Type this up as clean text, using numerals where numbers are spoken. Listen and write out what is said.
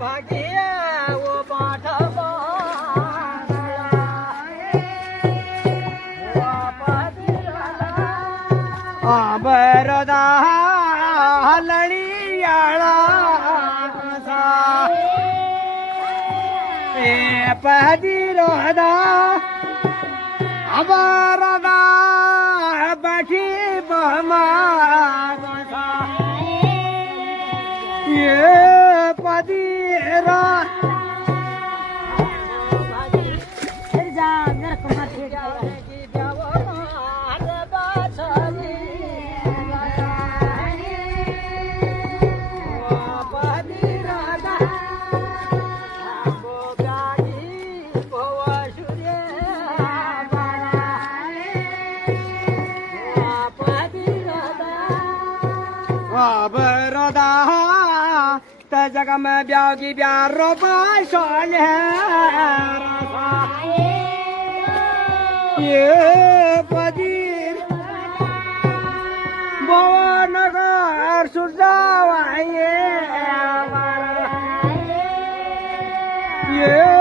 भागिया वो पाठवा बरदा लळियाळा पदिरोदा अबरदा बठी बहमा ये पदिरा बरदा जग में ब्यागी ब्यारो बाशोले ये पदीर भवनगर सुजावाये ये